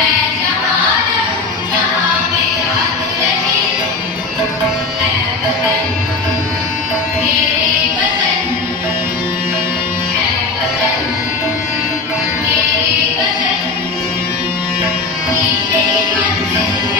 मैं जहाँ रहूं जहाँ मेरा दिल रहे, है वतन मेरे वतन, है वतन मेरे वतन, की तेरी मंजिल है